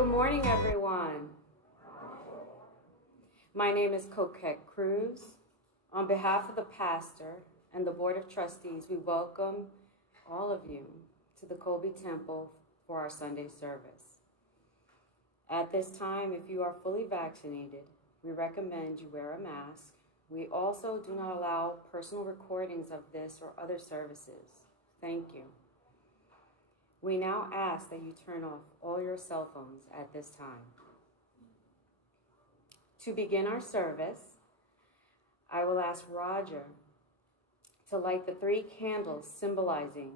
Good morning, everyone. My name is Coquette Cruz. On behalf of the pastor and the Board of Trustees, we welcome all of you to the Colby Temple for our Sunday service. At this time, if you are fully vaccinated, we recommend you wear a mask. We also do not allow personal recordings of this or other services. Thank you. We now ask that you turn off all your cell phones at this time. To begin our service, I will ask Roger to light the 3 candles symbolizing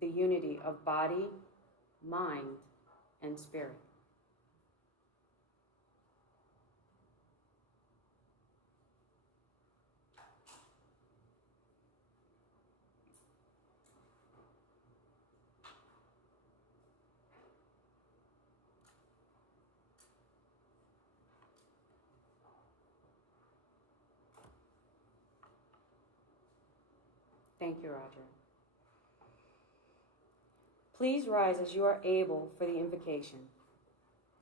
the unity of body, mind, and spirit. Thank you, Roger. Please rise as you are able for the invocation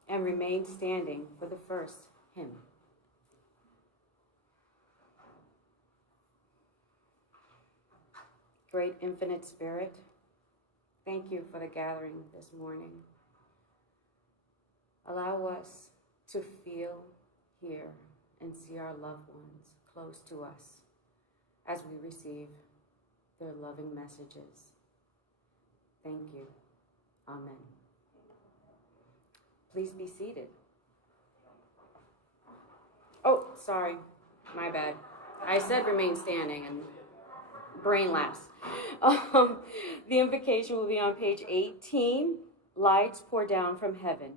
and remain standing for the first hymn. Great Infinite Spirit, thank you for the gathering this morning. Allow us to feel, hear, and see our loved ones close to us as we receive their loving messages. Thank you. Amen. Please be seated. Oh, sorry. My bad. I said remain standing and brain lapse. The invocation will be on page 18. Lights pour down from heaven.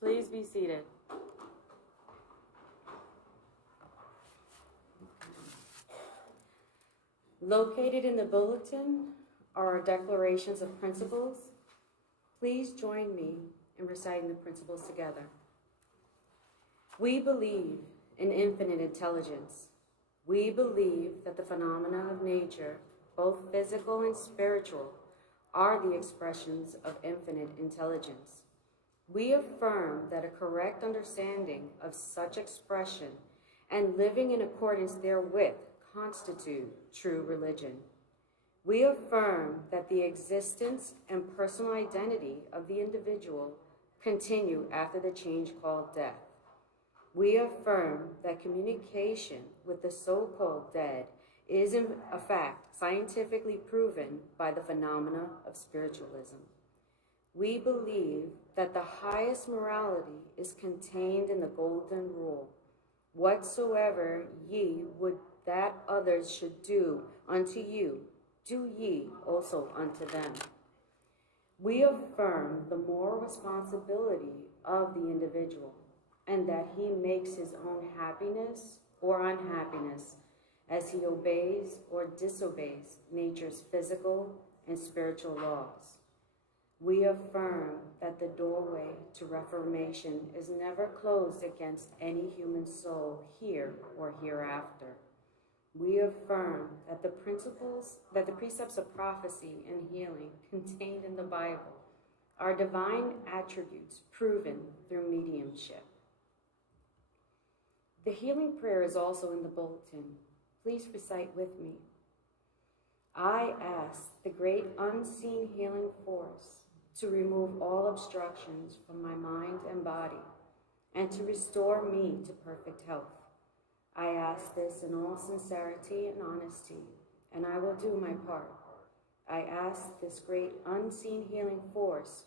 Please be seated. Located in the bulletin are our declarations of principles. Please join me in reciting the principles together. We believe in infinite intelligence. We believe that the phenomena of nature, both physical and spiritual, are the expressions of infinite intelligence. We affirm that a correct understanding of such expression and living in accordance therewith constitute true religion. We affirm that the existence and personal identity of the individual continue after the change called death. We affirm that communication with the so-called dead is in a fact scientifically proven by the phenomena of spiritualism. We believe that the highest morality is contained in the golden rule. Whatsoever ye would that others should do unto you, do ye also unto them. We affirm the moral responsibility of the individual and that he makes his own happiness or unhappiness as he obeys or disobeys nature's physical and spiritual laws. We affirm that the doorway to reformation is never closed against any human soul here or hereafter. We affirm that the precepts of prophecy and healing contained in the Bible are divine attributes proven through mediumship. The healing prayer is also in the bulletin. Please recite with me. I ask the great unseen healing force to remove all obstructions from my mind and body and to restore me to perfect health. I ask this in all sincerity and honesty, and I will do my part. I ask this great unseen healing force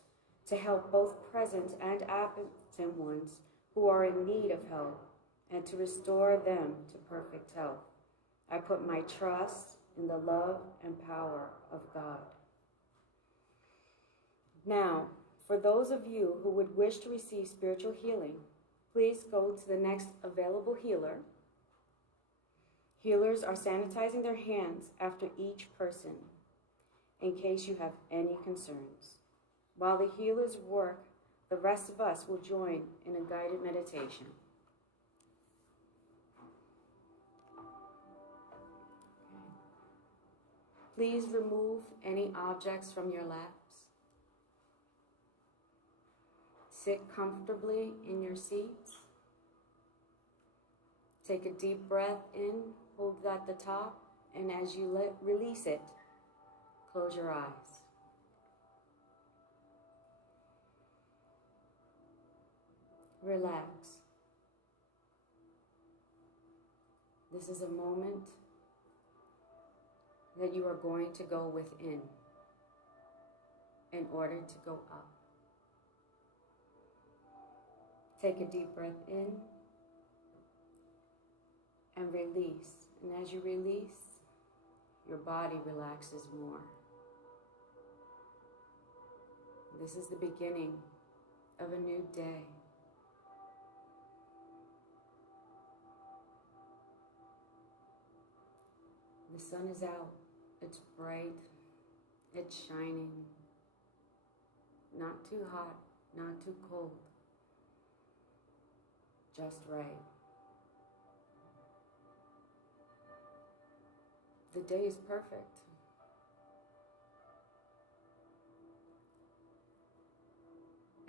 to help both present and absent ones who are in need of help and to restore them to perfect health. I put my trust in the love and power of God. Now, for those of you who would wish to receive spiritual healing, please go to the next available healer. Healers are sanitizing their hands after each person in case you have any concerns. While the healers work, the rest of us will join in a guided meditation. Please remove any objects from your laps. Sit comfortably in your seats. Take a deep breath in, hold it at the top, and as you release it, close your eyes. Relax. This is a moment that you are going to go within in order to go up. Take a deep breath in and release. And as you release, your body relaxes more. This is the beginning of a new day. The sun is out. It's bright. It's shining. Not too hot, not too cold. Just right. The day is perfect.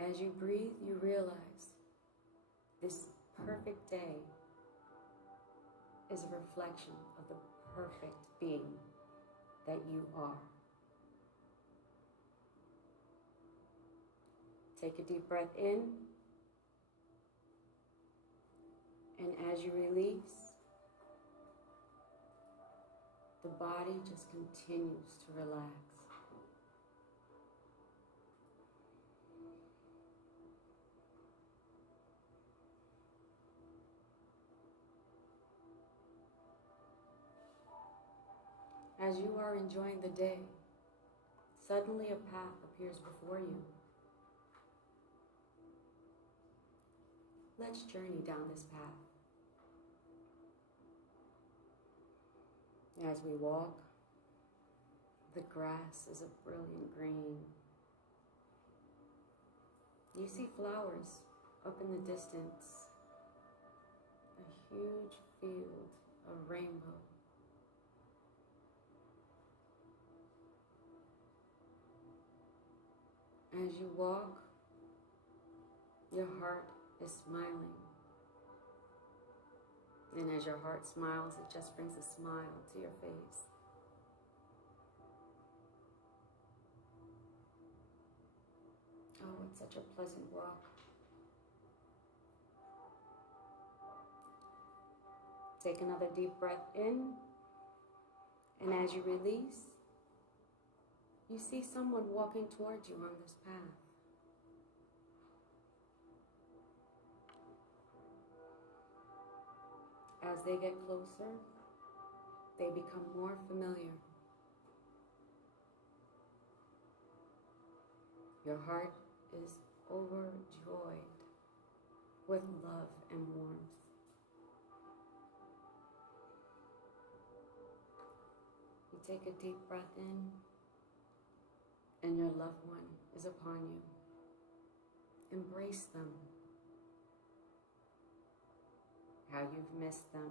As you breathe, you realize this perfect day is a reflection of the perfect being that you are. Take a deep breath in, and as you release, the body just continues to relax. As you are enjoying the day, suddenly a path appears before you. Let's journey down this path. As we walk, the grass is a brilliant green. You see flowers up in the distance, a huge field of rainbow. As you walk, your heart is smiling. And as your heart smiles, it just brings a smile to your face. Oh, it's such a pleasant walk. Take another deep breath in, and as you release, you see someone walking towards you on this path. As they get closer, they become more familiar. Your heart is overjoyed with love and warmth. You take a deep breath in, and your loved one is upon you, embrace them. How you've missed them.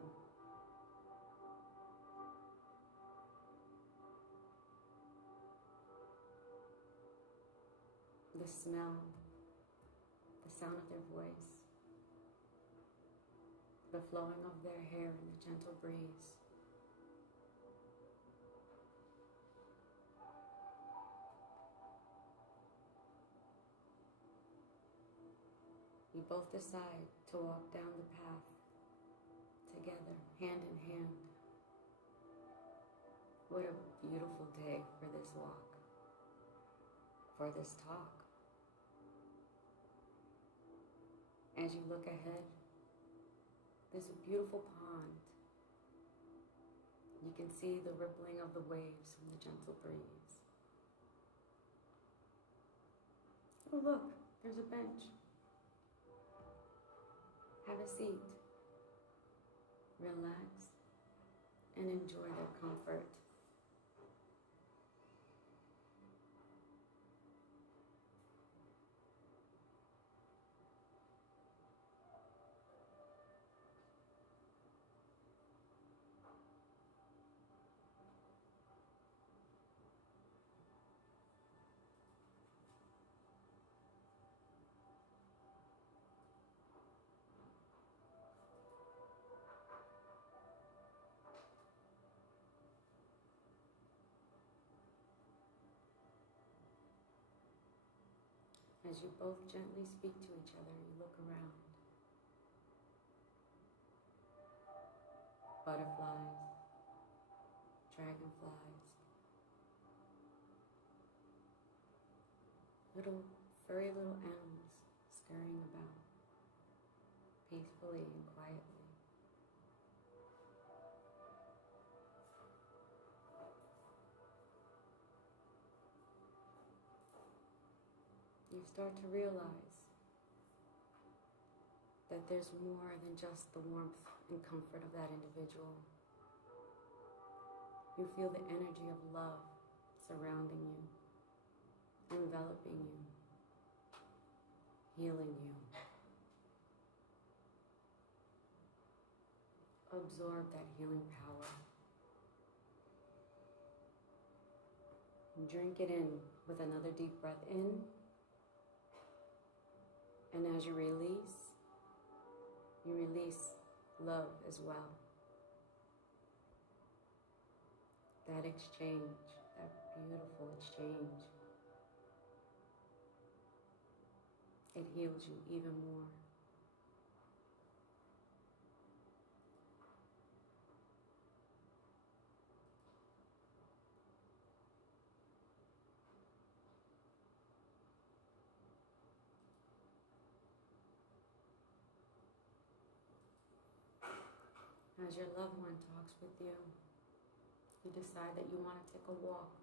The smell, the sound of their voice, the flowing of their hair in the gentle breeze. You both decide to walk down the path together, hand in hand. What a beautiful day for this walk, for this talk. As you look ahead, there's a beautiful pond. You can see the rippling of the waves from the gentle breeze. Oh look, there's a bench. Have a seat. Relax and enjoy their comfort. As you both gently speak to each other, you look around. Butterflies, dragonflies, furry little animals scurrying about, peacefully and quietly. You start to realize that there's more than just the warmth and comfort of that individual. You feel the energy of love surrounding you, enveloping you, healing you. Absorb that healing power. Drink it in with another deep breath in. And as you release love as well. That exchange, that beautiful exchange, it heals you even more. As your loved one talks with you, you decide that you want to take a walk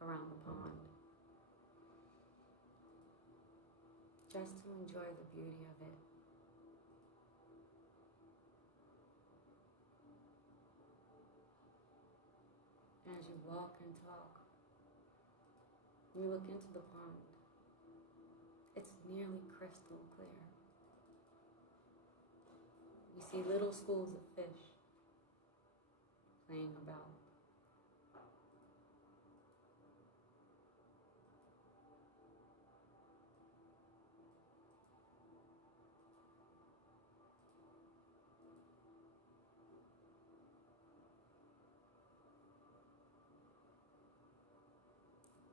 around the pond, just to enjoy the beauty of it. As you walk and talk, you look into the pond. It's nearly crystal clear. You see little schools of fish playing about.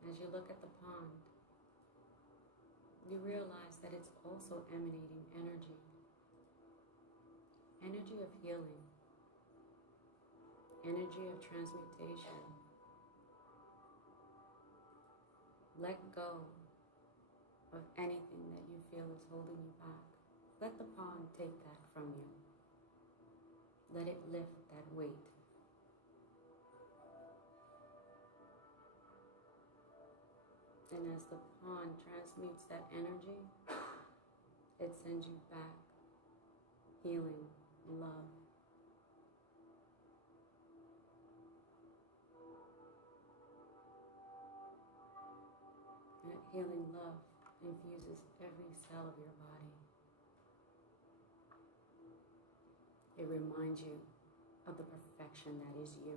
As you look at the pond, you realize that it's also emanating energy. Energy of healing, energy of transmutation. Let go of anything that you feel is holding you back. Let the pond take that from you. Let it lift that weight. And as the pond transmutes that energy, it sends you back healing, love. healing love infuses every cell of your body. It reminds you of the perfection that is you.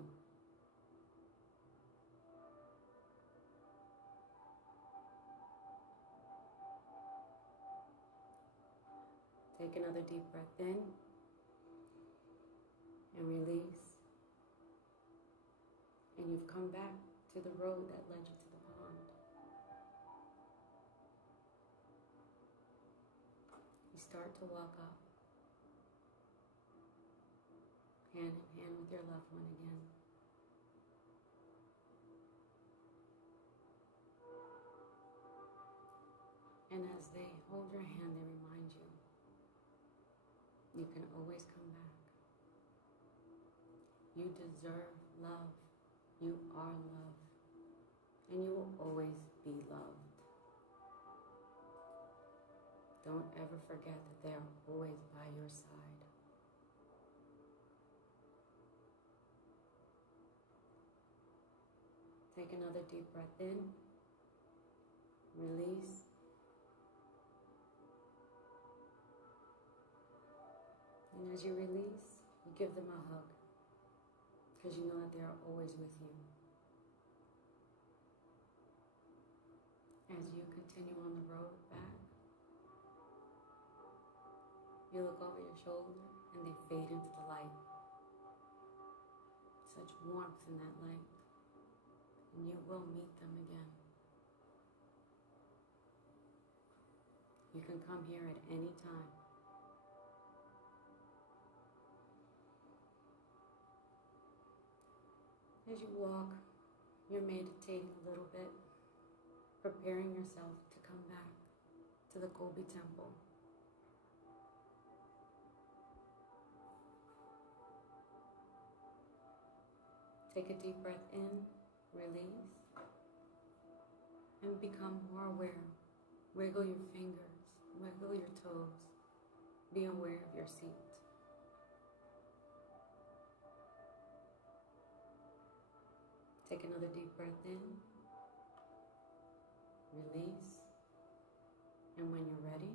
Take another deep breath in and release. And you've come back to the road that led you to the pond. You start to walk up, hand in hand with your loved one again. And as they hold your hand, they remind you, you can always come back. You deserve love. You are love. And you will always be loved. Don't ever forget that they are always by your side. Take another deep breath in. Release. And as you release, you give them a hug, because you know that they are always with you. As you continue on the road back, you look over your shoulder and they fade into the light. Such warmth in that light. And you will meet them again. You can come here at any time. As you walk, you're meditating a little bit, preparing yourself to come back to the Gobi Temple. Take a deep breath in, release, and become more aware. Wiggle your fingers, wiggle your toes. Be aware of your seat. Take another deep breath in, release, and when you're ready,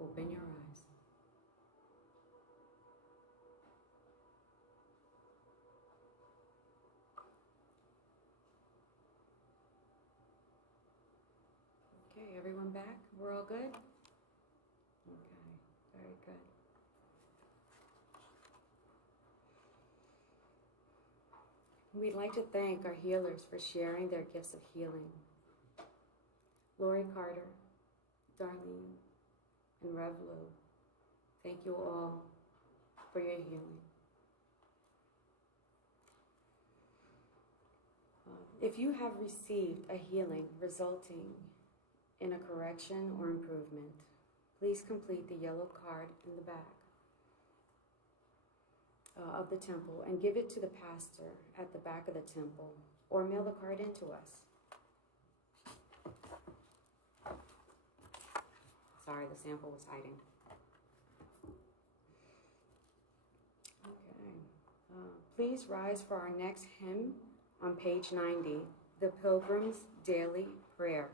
open your eyes. Okay, everyone back? We're all good? Okay, very good. We'd like to thank our healers for sharing their gifts of healing. Lori Carter, Darlene, and Rev Lou, thank you all for your healing. If you have received a healing resulting in a correction or improvement, please complete the yellow card in the back of the temple and give it to the pastor at the back of the temple, or mail the card in to us. Sorry, the sample was hiding. Okay. Please rise for our next hymn on page 90, The Pilgrim's Daily Prayer.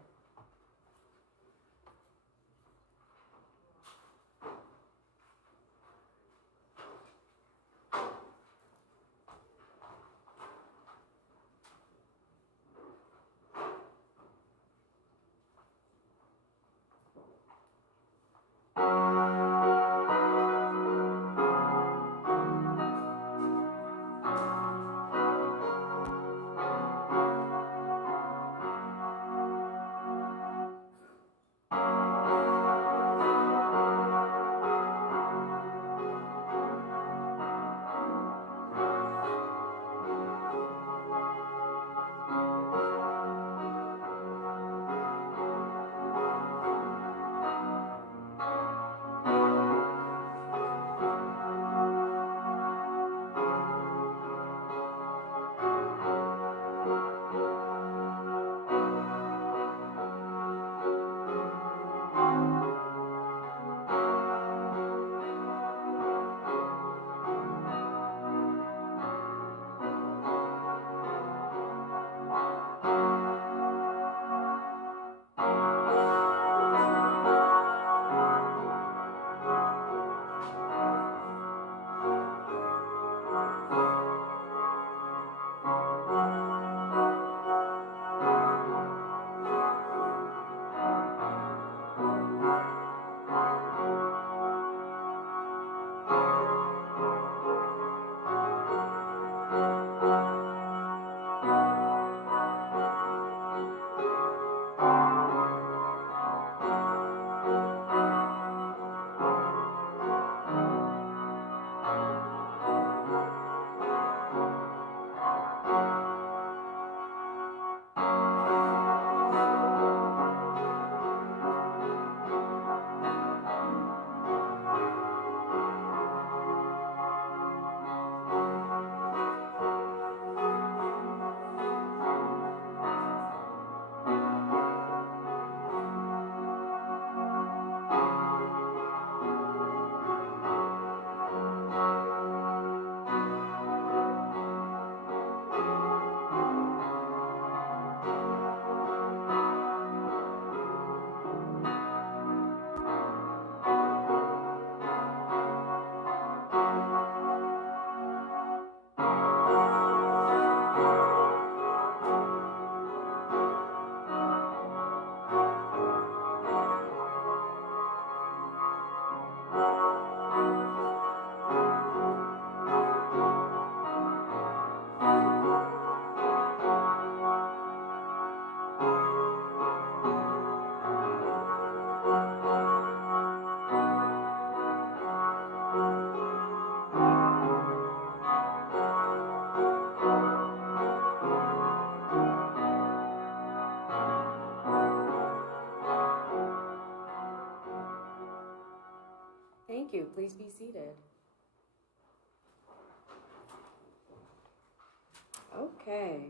Okay.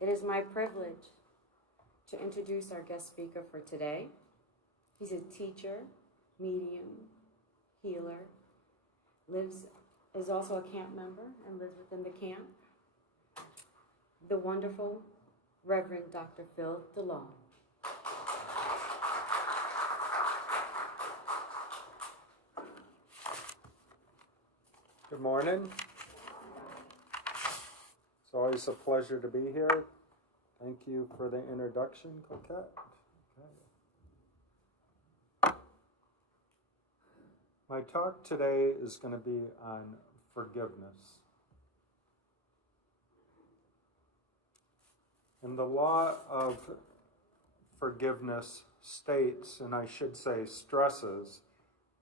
It is my privilege to introduce our guest speaker for today. He's a teacher, medium, healer, is also a camp member and lives within the camp. The wonderful Reverend Dr. Phil DeLong. Good morning. It's always a pleasure to be here. Thank you for the introduction, Coquette. Okay. My talk today is going to be on forgiveness. And the law of forgiveness states, and I should say stresses,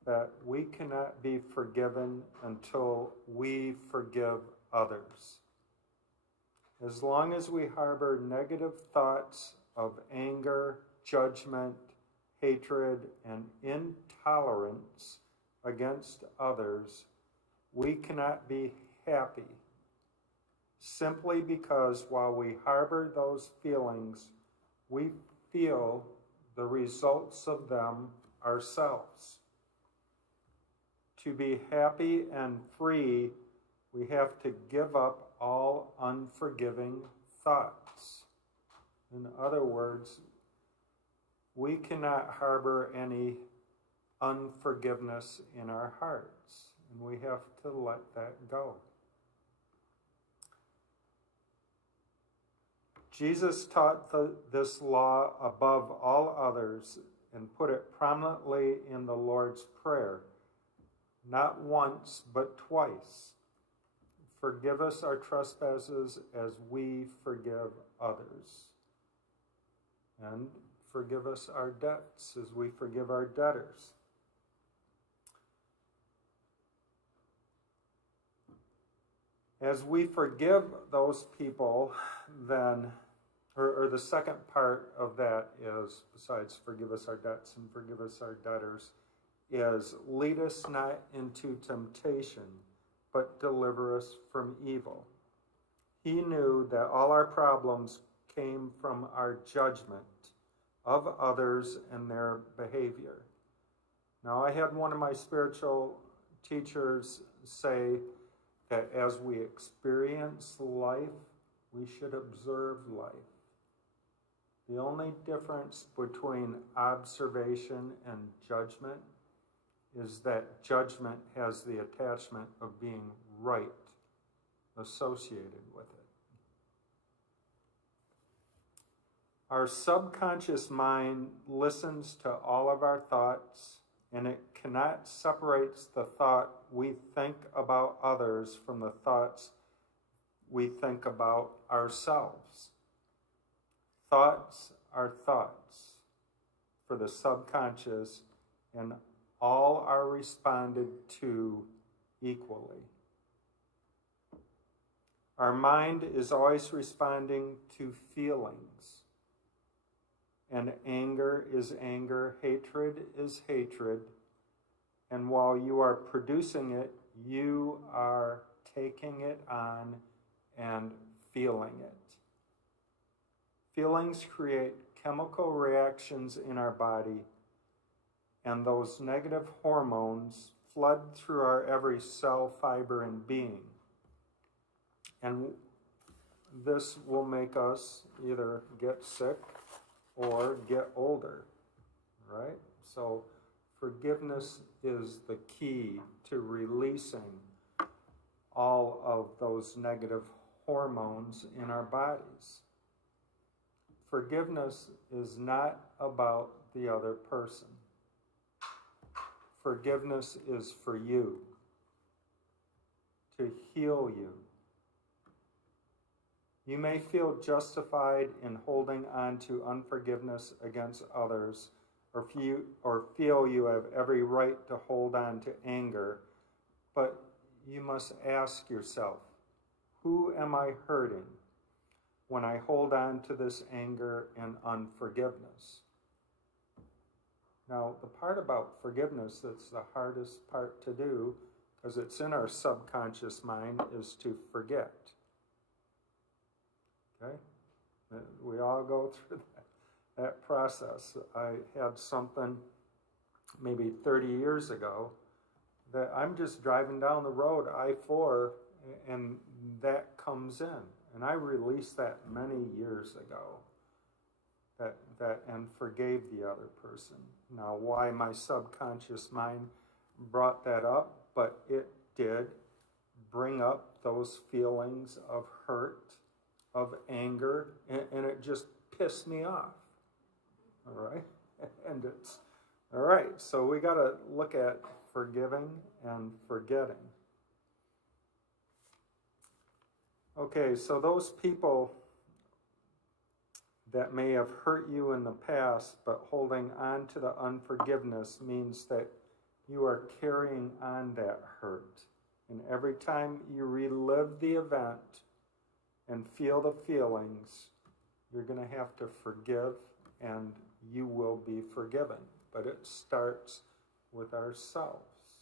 that we cannot be forgiven until we forgive others. As long as we harbor negative thoughts of anger, judgment, hatred, and intolerance against others, we cannot be happy. Simply because while we harbor those feelings, we feel the results of them ourselves. To be happy and free, we have to give up all unforgiving thoughts. In other words, we cannot harbor any unforgiveness in our hearts, and we have to let that go. Jesus taught this law above all others and put it prominently in the Lord's Prayer. Not once, but twice. Forgive us our trespasses as we forgive others. And forgive us our debts as we forgive our debtors. As we forgive those people, then, or the second part of that is, besides forgive us our debts and forgive us our debtors, is lead us not into temptation, but deliver us from evil. He knew that all our problems came from our judgment of others and their behavior. Now, I had one of my spiritual teachers say that as we experience life, we should observe life. The only difference between observation and judgment is that judgment has the attachment of being right associated with it. Our subconscious mind listens to all of our thoughts, and it cannot separate the thought we think about others from the thoughts we think about ourselves. Thoughts are thoughts for the subconscious, and all are responded to equally. Our mind is always responding to feelings. And anger is anger, hatred is hatred. And while you are producing it, you are taking it on and feeling it. Feelings create chemical reactions in our body, and those negative hormones flood through our every cell, fiber, and being. And this will make us either get sick or get older, right? So forgiveness is the key to releasing all of those negative hormones in our bodies. Forgiveness is not about the other person. Forgiveness is for you, to heal you. You may feel justified in holding on to unforgiveness against others, or feel you have every right to hold on to anger, but you must ask yourself, who am I hurting when I hold on to this anger and unforgiveness? Now, the part about forgiveness that's the hardest part to do, because it's in our subconscious mind, is to forget. Okay? We all go through that process. I had something maybe 30 years ago that I'm just driving down the road, I-4, and that comes in. And I released that many years ago. That and forgave the other person. Now, why my subconscious mind brought that up, but it did bring up those feelings of hurt, of anger, and it just pissed me off. All right? And it's, all right, so we got to look at forgiving and forgetting. Okay, so those people that may have hurt you in the past, but holding on to the unforgiveness means that you are carrying on that hurt. And every time you relive the event and feel the feelings, you're going to have to forgive, and you will be forgiven. But it starts with ourselves.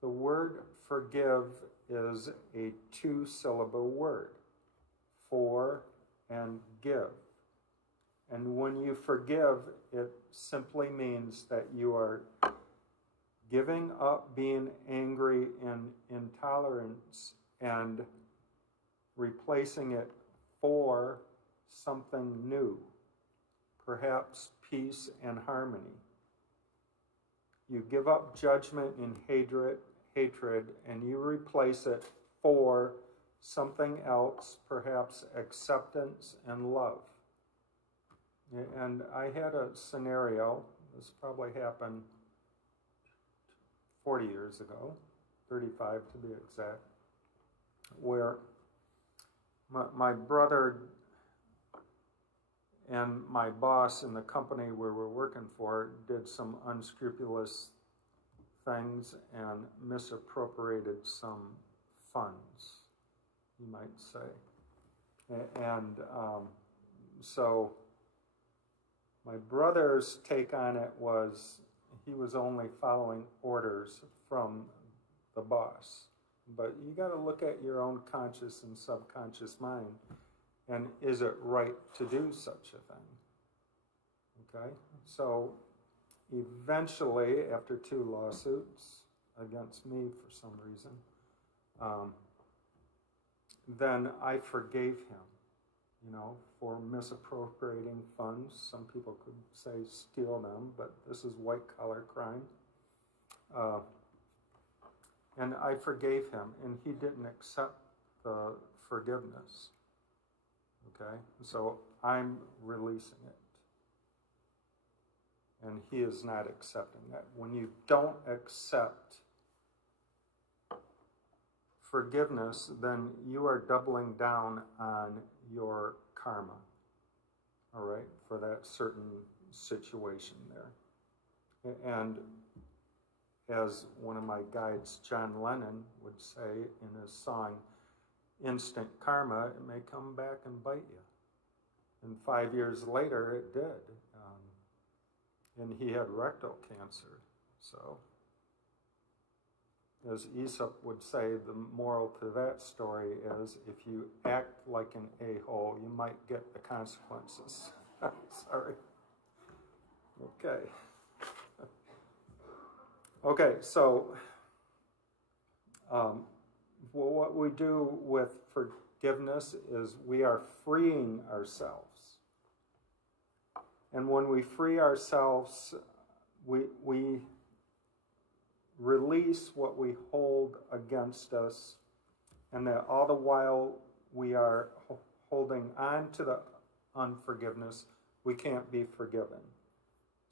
The word forgive is a 2-syllable word. For and give. And when you forgive, it simply means that you are giving up being angry and intolerance and replacing it for something new, perhaps peace and harmony. You give up judgment and hatred, and you replace it for something else, perhaps acceptance and love. And I had a scenario, this probably happened 40 years ago, 35 to be exact, where my brother and my boss in the company where we're working for did some unscrupulous things and misappropriated some funds, you might say. And so my brother's take on it was he was only following orders from the boss. But you got to look at your own conscious and subconscious mind, and is it right to do such a thing? Okay? So eventually, after 2 lawsuits against me for some reason, then I forgave him, for misappropriating funds. Some people could say steal them, but this is white-collar crime. And I forgave him, and he didn't accept the forgiveness. Okay? So I'm releasing it. And he is not accepting that. When you don't accept forgiveness, then you are doubling down on your karma, all right, for that certain situation there. And as one of my guides, John Lennon, would say in his song, instant karma, it may come back and bite you. And 5 years later, it did. And he had rectal cancer. So, as Aesop would say, the moral to that story is if you act like an a-hole, you might get the consequences. Sorry. Okay. Okay, so what we do with forgiveness is we are freeing ourselves. And when we free ourselves, we release what we hold against us, and that all the while we are holding on to the unforgiveness, we can't be forgiven.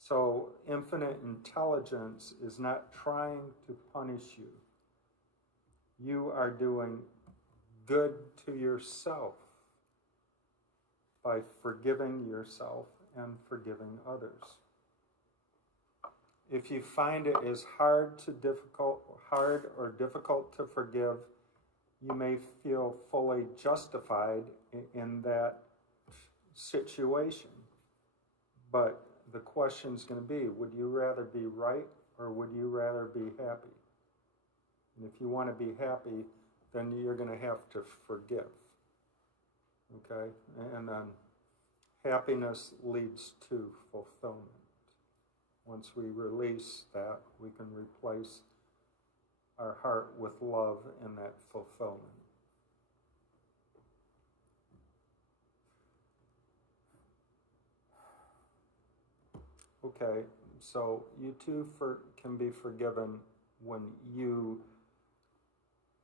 So infinite intelligence is not trying to punish you. You are doing good to yourself by forgiving yourself and forgiving others. If you find it is hard or difficult to forgive, you may feel fully justified in that situation. But the question's going to be, would you rather be right or would you rather be happy? And if you want to be happy, then you're going to have to forgive. Okay? And then happiness leads to fulfillment. Once we release that, we can replace our heart with love and that fulfillment. Okay, so you too can be forgiven when you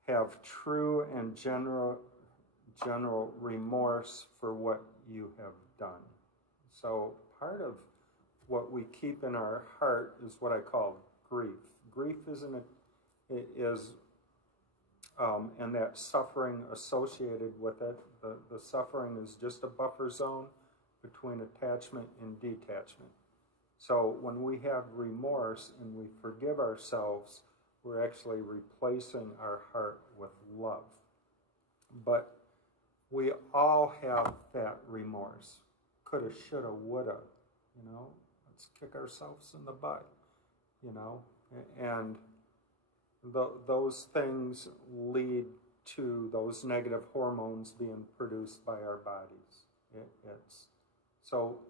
have true and general remorse for what you have done. So part of what we keep in our heart is what I call grief. Grief and that suffering associated with it. The suffering is just a buffer zone between attachment and detachment. So when we have remorse and we forgive ourselves, we're actually replacing our heart with love. But we all have that remorse. Coulda, shoulda, woulda, Let's kick ourselves in the butt, And those things lead to those negative hormones being produced by our bodies. So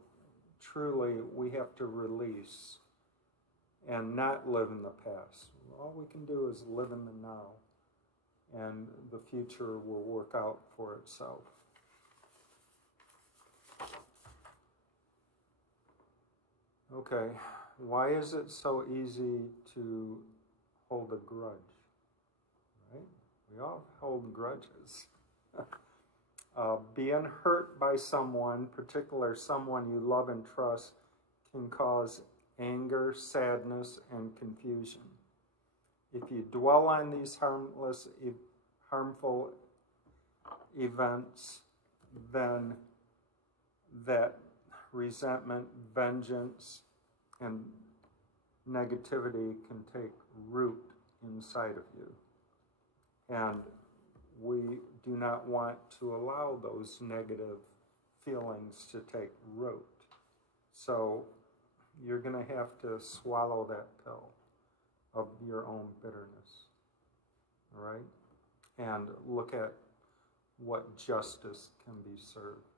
truly, we have to release and not live in the past. All we can do is live in the now, and the future will work out for itself. Okay, why is it so easy to hold a grudge? Right? We all hold grudges. Being hurt by someone, particularly someone you love and trust, can cause anger, sadness, and confusion. If you dwell on these harmful events, then that resentment, vengeance, and negativity can take root inside of you. And we do not want to allow those negative feelings to take root. So you're going to have to swallow that pill of your own bitterness, all right? And look at what justice can be served.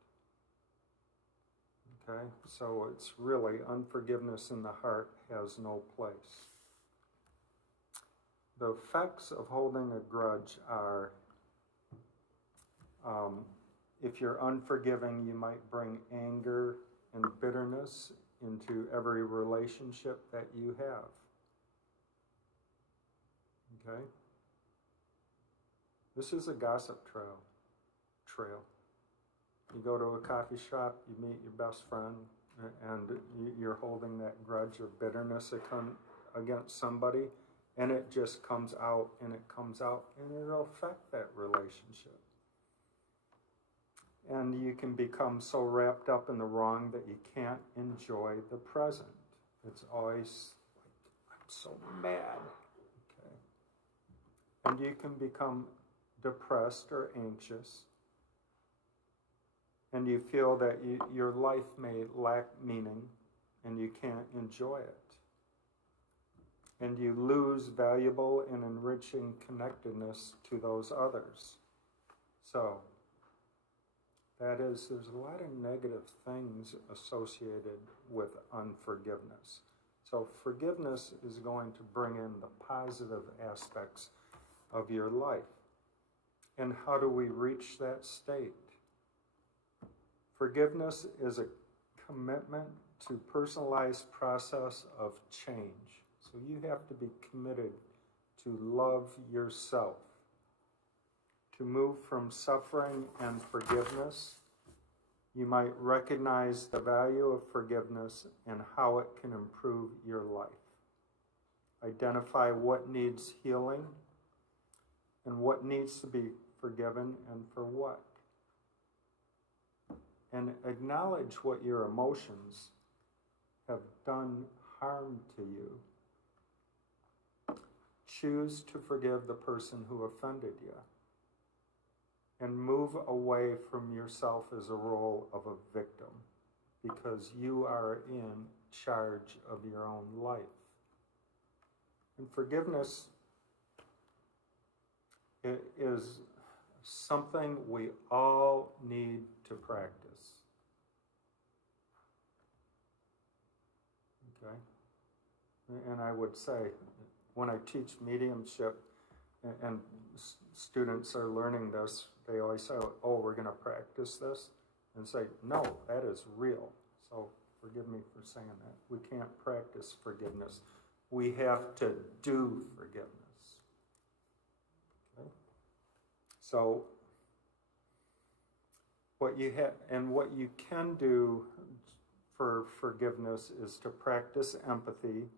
Okay, so it's really unforgiveness in the heart has no place. The effects of holding a grudge are, if you're unforgiving, you might bring anger and bitterness into every relationship that you have. Okay? This is a gossip trail. You go to a coffee shop, you meet your best friend, and you're holding that grudge or bitterness against somebody, and it just comes out, and it'll affect that relationship. And you can become so wrapped up in the wrong that you can't enjoy the present. It's always like, I'm so mad. Okay. And you can become depressed or anxious. And you feel that your life may lack meaning and you can't enjoy it. And you lose valuable and enriching connectedness to those others. So, there's a lot of negative things associated with unforgiveness. So forgiveness is going to bring in the positive aspects of your life. And how do we reach that state? Forgiveness is a commitment to personalized process of change. So you have to be committed to love yourself. To move from suffering and forgiveness, you might recognize the value of forgiveness and how it can improve your life. Identify what needs healing and what needs to be forgiven and for what. And acknowledge what your emotions have done harm to you. Choose to forgive the person who offended you. And move away from yourself as a role of a victim, because you are in charge of your own life. And forgiveness is something we all need to practice. Okay? And I would say, when I teach mediumship and students are learning this, they always say, oh, we're going to practice this. And say, no, that is real. So forgive me for saying that. We can't practice forgiveness. We have to do forgiveness. Okay? So what you can do for forgiveness is to practice empathy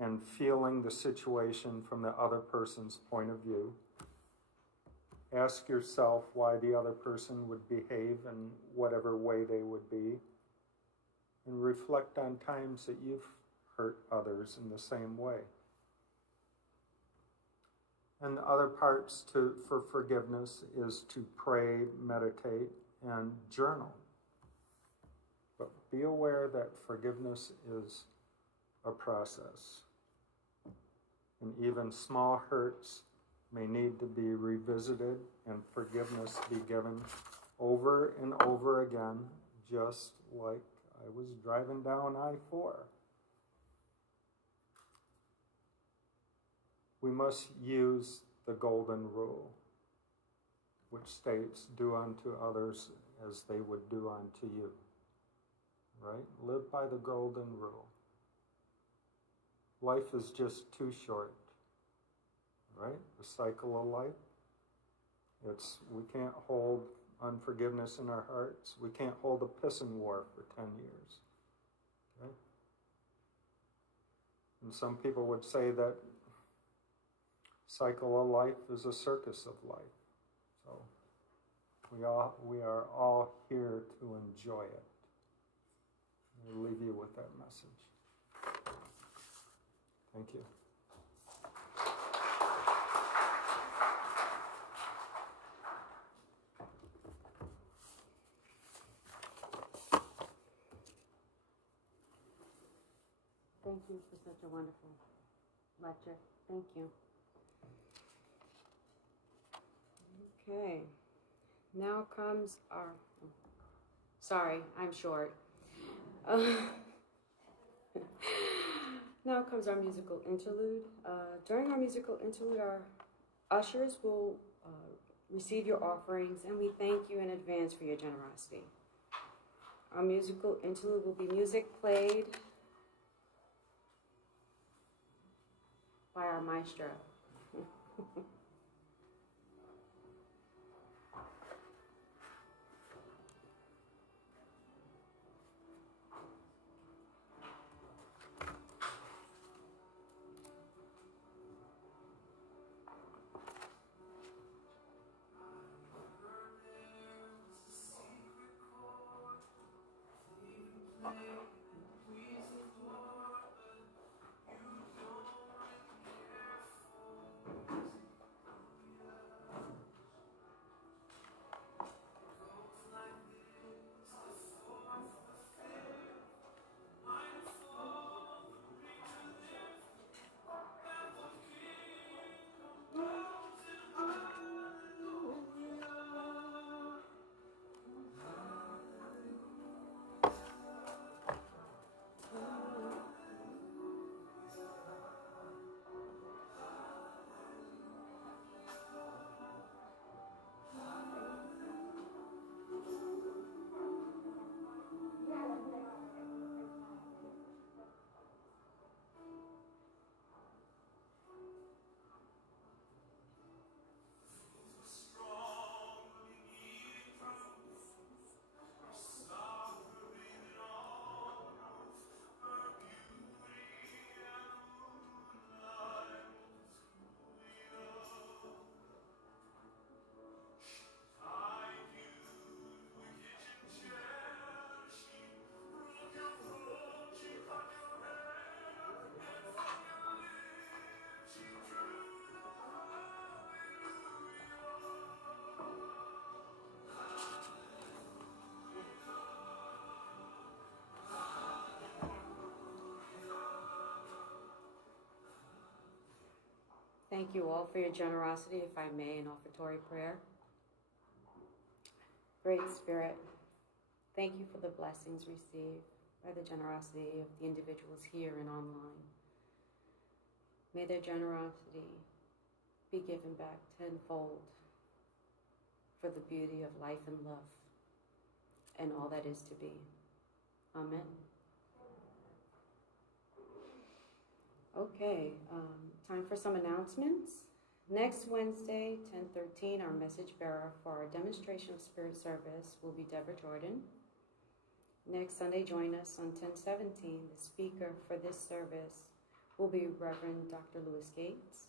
and feeling the situation from the other person's point of view. Ask yourself why the other person would behave in whatever way they would be, and reflect on times that you've hurt others in the same way. And the other parts for forgiveness is to pray, meditate, and journal. But be aware that forgiveness is a process. And even small hurts may need to be revisited and forgiveness be given over and over again, just like I was driving down I-4. We must use the golden rule, which states, do unto others as they would do unto you. Right? Live by the golden rule. Life is just too short. Right? The cycle of life. We can't hold unforgiveness in our hearts. We can't hold a pissing war for 10 years. Okay? And some people would say that cycle of life is a circus of life. So we are all here to enjoy it. I'll leave you with that message. Thank you. Thank you for such a wonderful lecture. Thank you. Okay. Now comes our... Sorry, I'm short. Now comes our musical interlude. During our musical interlude, our ushers will receive your offerings, and we thank you in advance for your generosity. Our musical interlude will be music played by our maestro. Thank you all for your generosity, if I may, in offertory prayer. Great Spirit, thank you for the blessings received by the generosity of the individuals here and online. May their generosity be given back tenfold for the beauty of life and love and all that is to be. Amen. Okay, time for some announcements. Next Wednesday, 10:13, our message bearer for our demonstration of spirit service will be Deborah Jordan. Next Sunday, join us on 10:17. The speaker for this service will be Reverend Dr. Lewis Gates.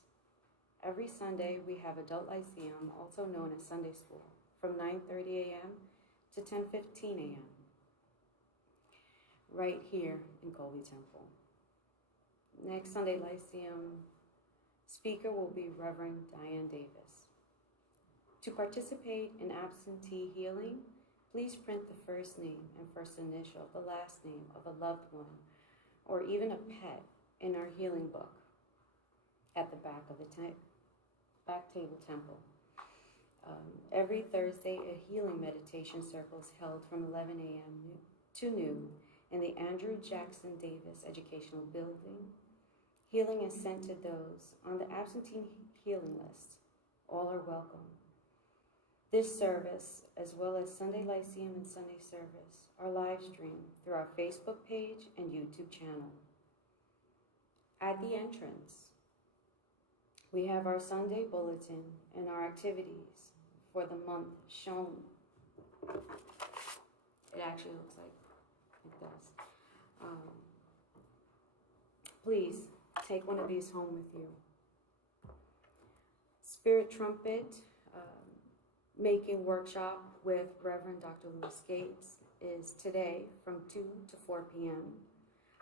Every Sunday, we have Adult Lyceum, also known as Sunday School, from 9:30 a.m. to 10:15 a.m. right here in Colby Temple. Next Sunday, Lyceum speaker will be Reverend Diane Davis. To participate in absentee healing, please print the first name and first initial of the last name of a loved one or even a pet in our healing book at the back of the back table temple. Every Thursday, a healing meditation circle is held from 11 a.m. to noon in the Andrew Jackson Davis Educational Building. Healing is sent to those on the absentee healing list. All are welcome. This service, as well as Sunday Lyceum and Sunday service, are live streamed through our Facebook page and YouTube channel. At the entrance, we have our Sunday bulletin and our activities for the month shown. It actually looks like it does. Please take one of these home with you. Spirit Trumpet making workshop with Reverend Dr. Lewis Gates is today from 2 to 4 p.m.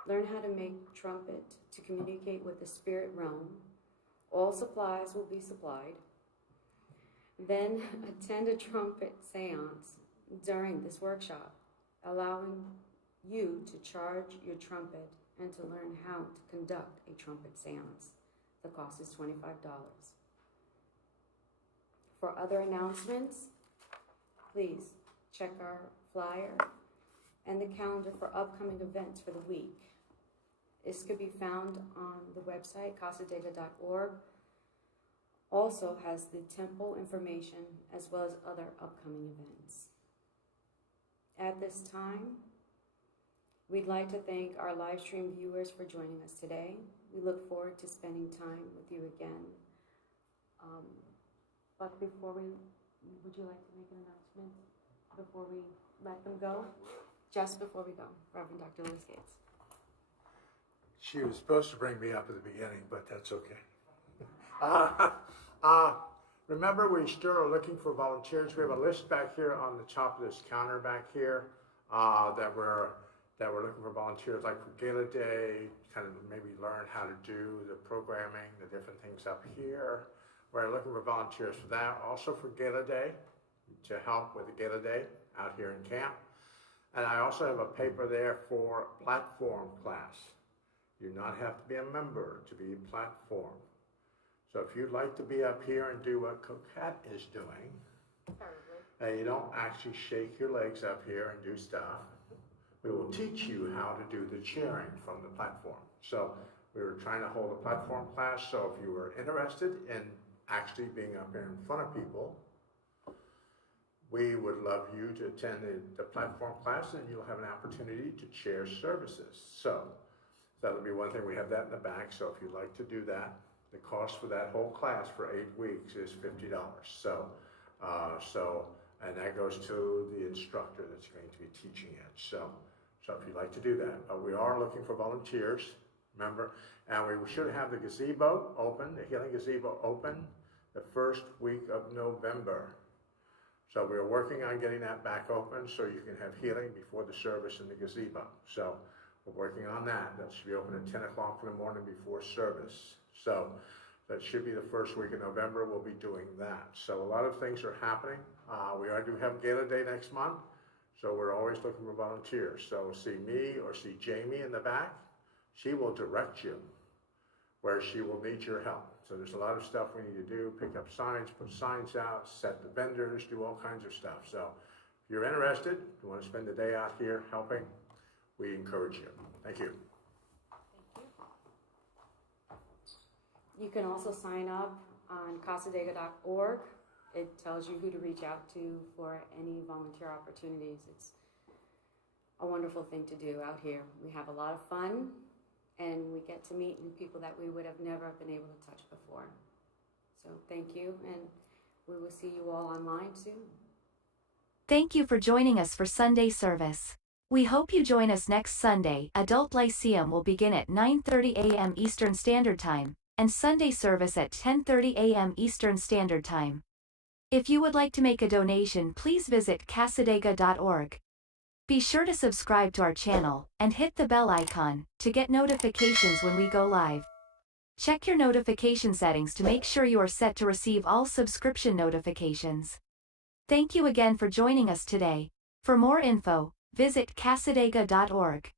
Learn how to make trumpet to communicate with the spirit realm. All supplies will be supplied. Then attend a trumpet seance during this workshop, allowing you to charge your trumpet and to learn how to conduct a trumpet seance. The cost is $25. For other announcements, please check our flyer and the calendar for upcoming events for the week. This could be found on the website, Cassadaga.org. Also has the temple information as well as other upcoming events. At this time, we'd like to thank our live stream viewers for joining us today. We look forward to spending time with you again. But before would you like to make an announcement before we let them go? Just before we go, Reverend Dr. Lewis Gates. She was supposed to bring me up at the beginning, but that's okay. Remember, we still are looking for volunteers. We have a list back here on the top of this counter back here that we're looking for volunteers, like for Gala Day, kind of maybe learn how to do the programming, the different things up here. We're looking for volunteers for that. Also for Gala Day, to help with the Gala Day out here in camp. And I also have a paper there for platform class. You do not have to be a member to be platform. So if you'd like to be up here and do what Coquette is doing, and you don't actually shake your legs up here and do stuff, we will teach you how to do the cheering from the platform. So we were trying to hold a platform class, so if you were interested in actually being up there in front of people, we would love you to attend the platform class, and you'll have an opportunity to chair services. So that'll be one thing. We have that in the back, so if you'd like to do that, the cost for that whole class for 8 weeks is $50. And that goes to the instructor that's going to be teaching it. So if you'd like to do that, but we are looking for volunteers, remember, and we should have the gazebo open, the healing gazebo open, the first week of November. So we're working on getting that back open so you can have healing before the service in the gazebo. So we're working on that. That should be open at 10 o'clock in the morning before service. So that should be the first week of November. We'll be doing that. So a lot of things are happening. We do have Gala Day next month. So we're always looking for volunteers. So see me or see Jamie in the back. She will direct you where she will need your help. So there's a lot of stuff we need to do, pick up signs, put signs out, set the vendors, do all kinds of stuff. So if you're interested, you want to spend the day out here helping, we encourage you. Thank you. You can also sign up on Cassadaga.org. It tells you who to reach out to for any volunteer opportunities. It's a wonderful thing to do out here. We have a lot of fun, and we get to meet new people that we would have never been able to touch before. So thank you, and we will see you all online soon. Thank you for joining us for Sunday service. We hope you join us next Sunday. Adult Lyceum will begin at 9:30 a.m. Eastern Standard Time, and Sunday service at 10:30 a.m. Eastern Standard Time. If you would like to make a donation, please visit Cassadaga.org. Be sure to subscribe to our channel, and hit the bell icon, to get notifications when we go live. Check your notification settings to make sure you are set to receive all subscription notifications. Thank you again for joining us today. For more info, visit Cassadaga.org.